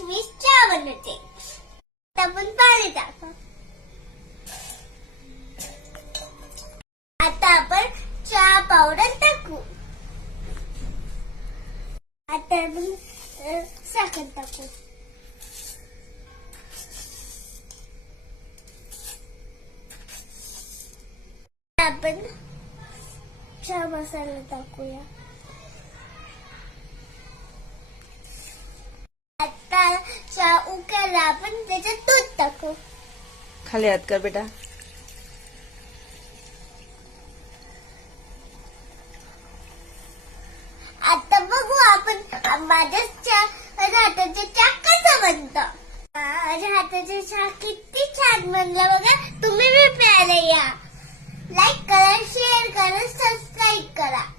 लक्ष्मी चहा बनवते. आपण पाणी टाकू. आता आपण चहा पावडर टाकू. आता आपण साखर टाकू. आपण चहा मसाला टाकूया. आता चहा उकळला आपण त्याच्यात दूध टाकू. खाली हात कर बेटा. आता बघू आपण माझ्या हाताचा चहा कसा बनतो. माझ्या हाताचा चहा किती छान बनला बघा. तुम्ही बी प्यायला या. लाईक करा, शेअर करा, सबस्क्राईब करा.